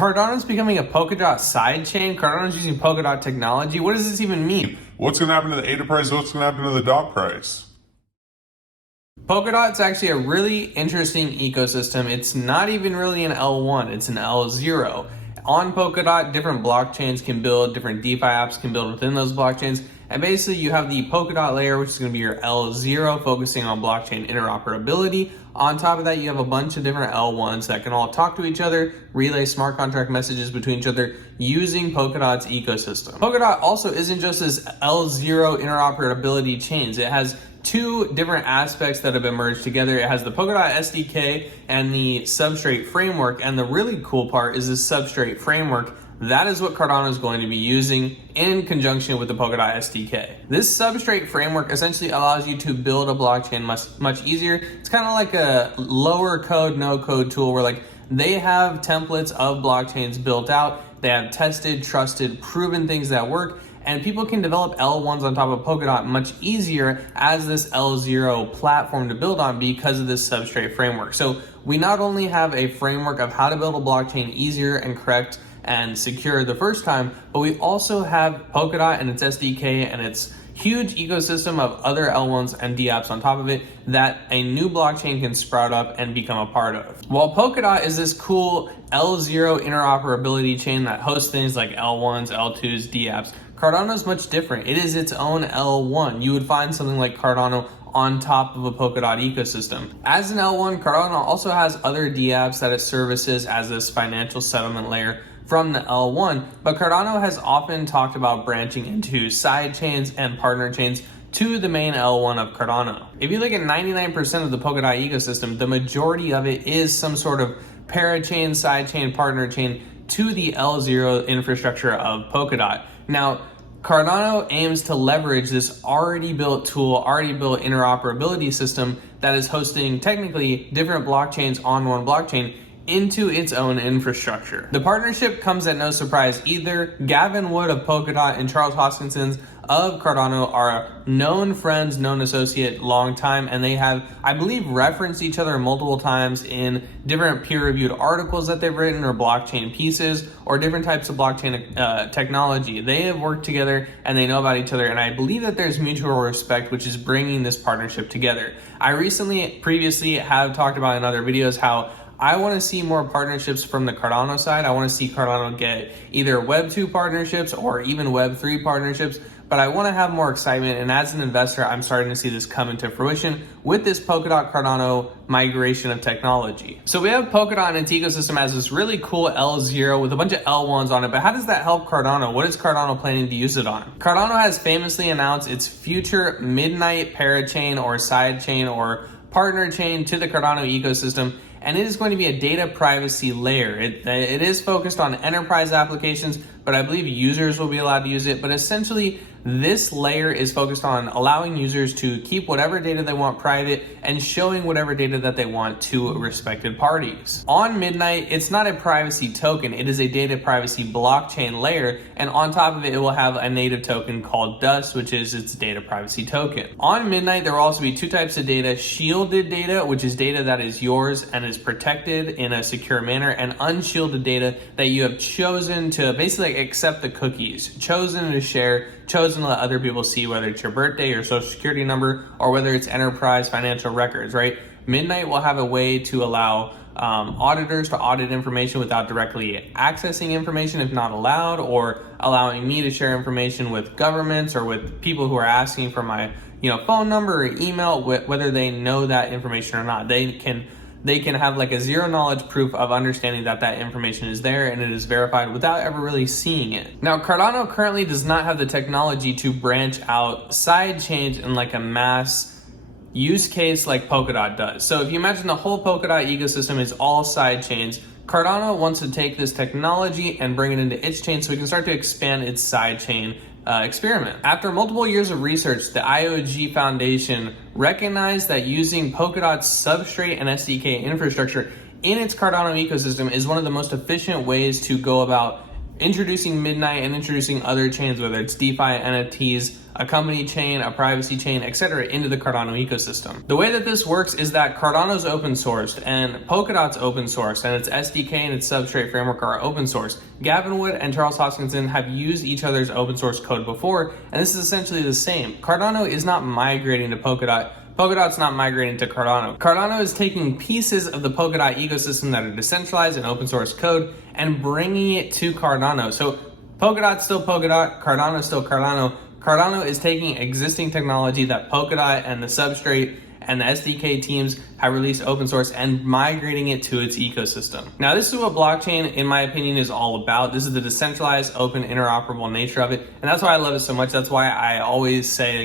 Cardano's becoming a Polkadot sidechain. Cardano's using Polkadot technology. What does this even mean? What's going to happen to the ADA price? What's going to happen to the DOT price? Polkadot's actually a really interesting ecosystem. It's not even really an L1, it's an L0. On Polkadot, different blockchains can build, different DeFi apps can build within those blockchains. And basically you have the Polkadot layer, which is going to be your L0, focusing on blockchain interoperability. On top of that, you have a bunch of different L1s that can all talk to each other, relay smart contract messages between each other using Polkadot's ecosystem. Polkadot also isn't just this L0 interoperability chains. It has two different aspects that have been merged together. It has the Polkadot SDK and the substrate framework. And the really cool part is this substrate framework. That is what Cardano is going to be using in conjunction with the Polkadot SDK. This substrate framework essentially allows you to build a blockchain much easier. It's kind of like a lower code, no code tool where like they have templates of blockchains built out. They have tested, trusted, proven things that work. And people can develop L1s on top of Polkadot much easier as this L0 platform to build on because of this substrate framework. So we not only have a framework of how to build a blockchain easier and correct and secure the first time, but we also have Polkadot and its SDK and its huge ecosystem of other L1s and dApps on top of it that a new blockchain can sprout up and become a part of. While Polkadot is this cool L0 interoperability chain that hosts things like L1s, L2s, dApps, Cardano is much different. It is its own L1. You would find something like Cardano on top of a Polkadot ecosystem. As an L1, Cardano also has other dApps that it services as this financial settlement layer from the L1, but Cardano has often talked about branching into side chains and partner chains to the main L1 of Cardano. If you look at 99% of the Polkadot ecosystem, the majority of it is some sort of parachain, sidechain, partner chain to the L0 infrastructure of Polkadot. Now, Cardano aims to leverage this already built tool, already built interoperability system that is hosting technically different blockchains on one blockchain into its own infrastructure. The partnership comes at no surprise either. Gavin Wood of Polkadot and Charles Hoskinson of Cardano are known friends, known associate, long time, and they have, I believe, referenced each other multiple times in different peer-reviewed articles that they've written or blockchain pieces or different types of blockchain technology. They have worked together and they know about each other, and I believe that there's mutual respect, which is bringing this partnership together. I previously have talked about in other videos how I want to see more partnerships from the Cardano side. I want to see Cardano get either Web 2 partnerships or even Web 3 partnerships, but I want to have more excitement. And as an investor, I'm starting to see this come into fruition with this Polkadot Cardano migration of technology. So we have Polkadot and its ecosystem as this really cool L0 with a bunch of L1s on it, but how does that help Cardano? What is Cardano planning to use it on? Cardano has famously announced its future midnight parachain or sidechain or partner chain to the Cardano ecosystem, and it is going to be a data privacy layer. It is focused on enterprise applications, but I believe users will be allowed to use it. But essentially, this layer is focused on allowing users to keep whatever data they want private and showing whatever data that they want to respected parties. On Midnight, it's not a privacy token, it is a data privacy blockchain layer, and on top of it, it will have a native token called Dust, which is its data privacy token. On Midnight, there will also be two types of data: shielded data, which is data that is yours and is protected in a secure manner, and unshielded data that you have chosen to basically accept the cookies, chosen to share, chosen to let other people see, whether it's your birthday, your social security number, or whether it's enterprise financial records, right? Midnight will have a way to allow auditors to audit information without directly accessing information if not allowed, or allowing me to share information with governments or with people who are asking for my phone number or email, whether they know that information or not. They can have like a zero knowledge proof of understanding that that information is there and it is verified without ever really seeing it. Now, Cardano currently does not have the technology to branch out side chains in like a mass use case like Polkadot does. So if you imagine the whole Polkadot ecosystem is all side chains, Cardano wants to take this technology and bring it into its chain so we can start to expand its side chain experiment. After multiple years of research, the IOG Foundation recognized that using Polkadot's substrate and SDK infrastructure in its Cardano ecosystem is one of the most efficient ways to go about introducing Midnight and introducing other chains, whether it's DeFi, NFTs, a company chain, a privacy chain, etc., into the Cardano ecosystem. The way that this works is that Cardano's open sourced and Polkadot's open sourced, and its SDK and its substrate framework are open source. Gavin Wood and Charles Hoskinson have used each other's open source code before, and this is essentially the same. Cardano is not migrating to Polkadot. Polkadot's not migrating to Cardano. Cardano is taking pieces of the Polkadot ecosystem that are decentralized and open source code and bringing it to Cardano. So Polkadot's still Polkadot, Cardano's still Cardano. Cardano is taking existing technology that Polkadot and the substrate and the SDK teams have released open source and migrating it to its ecosystem. Now, this is what blockchain, in my opinion, is all about. This is the decentralized, open, interoperable nature of it. And that's why I love it so much. That's why I always say,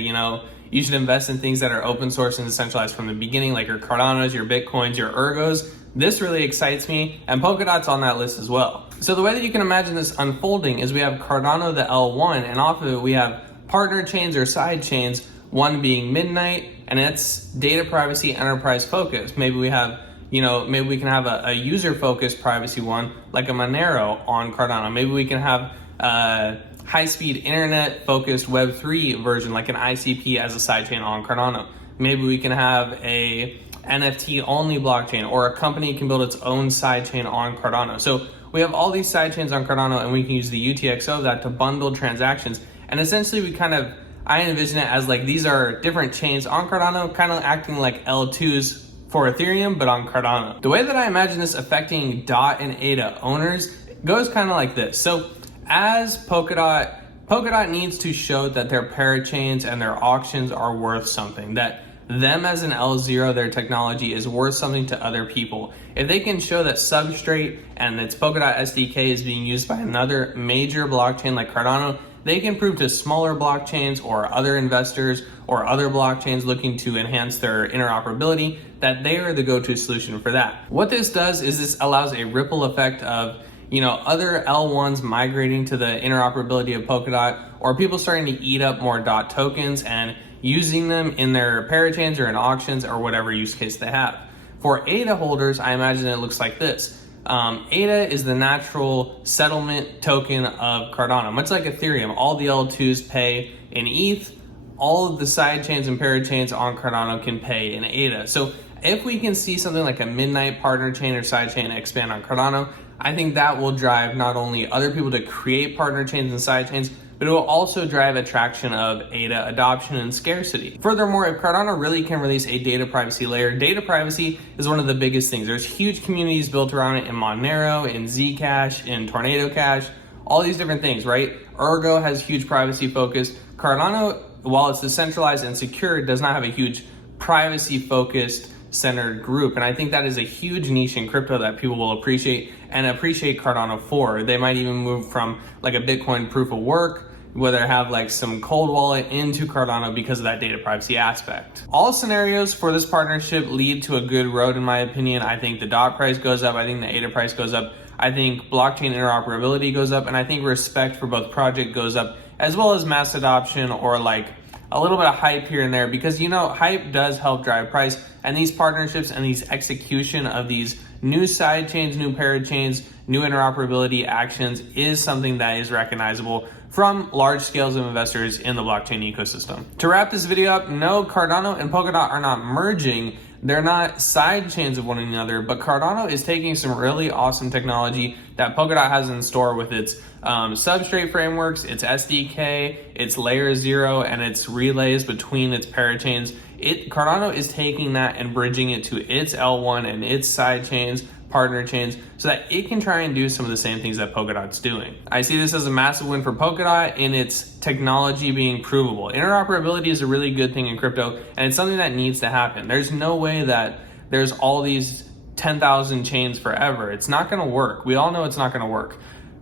you should invest in things that are open source and decentralized from the beginning, like your Cardanos, your Bitcoins, your Ergos. This really excites me, and Polkadot's on that list as well. So the way that you can imagine this unfolding is we have Cardano, the L1, and off of it we have partner chains or side chains, one being Midnight, and it's data privacy enterprise focused. Maybe we have, maybe we can have a user focused privacy one like a Monero on Cardano. Maybe we can have a high speed internet focused Web3 version like an ICP as a sidechain on Cardano. Maybe we can have a NFT only blockchain, or a company can build its own sidechain on Cardano. So we have all these sidechains on Cardano, and we can use the UTXO of that to bundle transactions. And essentially I envision it as like these are different chains on Cardano, kind of acting like L2s for Ethereum, but on Cardano. The way that I imagine this affecting DOT and ADA owners goes kind of like this. So as Polkadot needs to show that their parachains and their auctions are worth something, that them as an L0, their technology is worth something to other people. If they can show that Substrate and its Polkadot SDK is being used by another major blockchain like Cardano, they can prove to smaller blockchains or other investors or other blockchains looking to enhance their interoperability that they are the go-to solution for that. What this does is this allows a ripple effect of other L1s migrating to the interoperability of Polkadot, or people starting to eat up more DOT tokens and using them in their parachains or in auctions or whatever use case they have. For ADA holders, I imagine it looks like this. ADA is the natural settlement token of Cardano. Much like Ethereum, all the L2s pay in ETH, all of the side chains and parachains on Cardano can pay in ADA. So if we can see something like a Midnight partner chain or side chain expand on Cardano, I think that will drive not only other people to create partner chains and side chains, but it will also drive attraction of ADA adoption and scarcity. Furthermore, if Cardano really can release a data privacy layer, data privacy is one of the biggest things. There's huge communities built around it in Monero, in Zcash, in Tornado Cash, all these different things, right? Ergo has huge privacy focus. Cardano, while it's decentralized and secure, does not have a huge privacy focused centered group. And I think that is a huge niche in crypto that people will appreciate and appreciate Cardano for. They might even move from like a Bitcoin proof of work, whether it have like some cold wallet, into Cardano because of that data privacy aspect. All scenarios for this partnership lead to a good road in my opinion. I think the DOT price goes up. I think the ADA price goes up. I think blockchain interoperability goes up. And I think respect for both project goes up, as well as mass adoption or like a little bit of hype here and there, because hype does help drive price, and these partnerships and these execution of these new side chains, new parachains, new interoperability actions is something that is recognizable from large scales of investors in the blockchain ecosystem. To wrap this video up, no, Cardano and Polkadot are not merging. They're not side chains of one another, but Cardano is taking some really awesome technology that Polkadot has in store with its substrate frameworks, its SDK, its layer 0, and its relays between its parachains. Cardano is taking that and bridging it to its L1 and its side chains, partner chains, so that it can try and do some of the same things that Polkadot's doing. I see this as a massive win for Polkadot in its technology being provable. Interoperability is a really good thing in crypto, and it's something that needs to happen. There's no way that there's all these 10,000 chains forever. It's not going to work. We all know it's not going to work.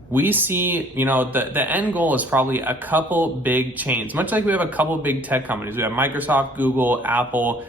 We see, the end goal is probably a couple big chains, much like we have a couple big tech companies. We have Microsoft, Google, Apple,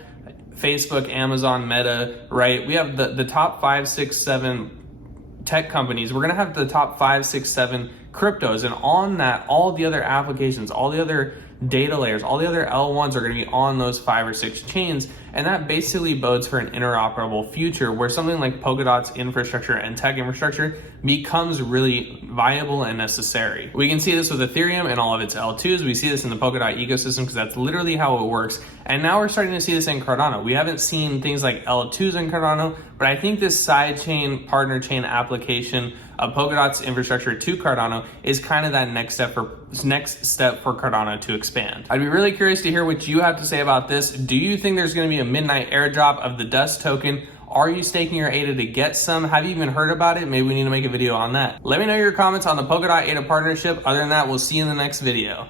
Facebook, Amazon, Meta, right? We have the top 5, 6, 7 tech companies. We're going to have the top 5, 6, 7 cryptos, and on that, all the other applications, all the other data layers, all the other L1s are going to be on those 5 or 6 chains, and that basically bodes for an interoperable future where something like Polkadot's infrastructure and tech infrastructure becomes really viable and necessary. We can see this with Ethereum and all of its L2s. We see this in the Polkadot ecosystem because that's literally how it works. And now we're starting to see this in Cardano. We haven't seen things like L2s in Cardano, but I think this sidechain, partner chain application of Polkadot's infrastructure to Cardano is kind of that next step for Cardano to expand. I'd be really curious to hear what you have to say about this. Do you think there's going to be a midnight airdrop of the Dust token? Are you staking your ADA to get some? Have you even heard about it? Maybe we need to make a video on that. Let me know your comments on the Polkadot ADA partnership. Other than that, we'll see you in the next video.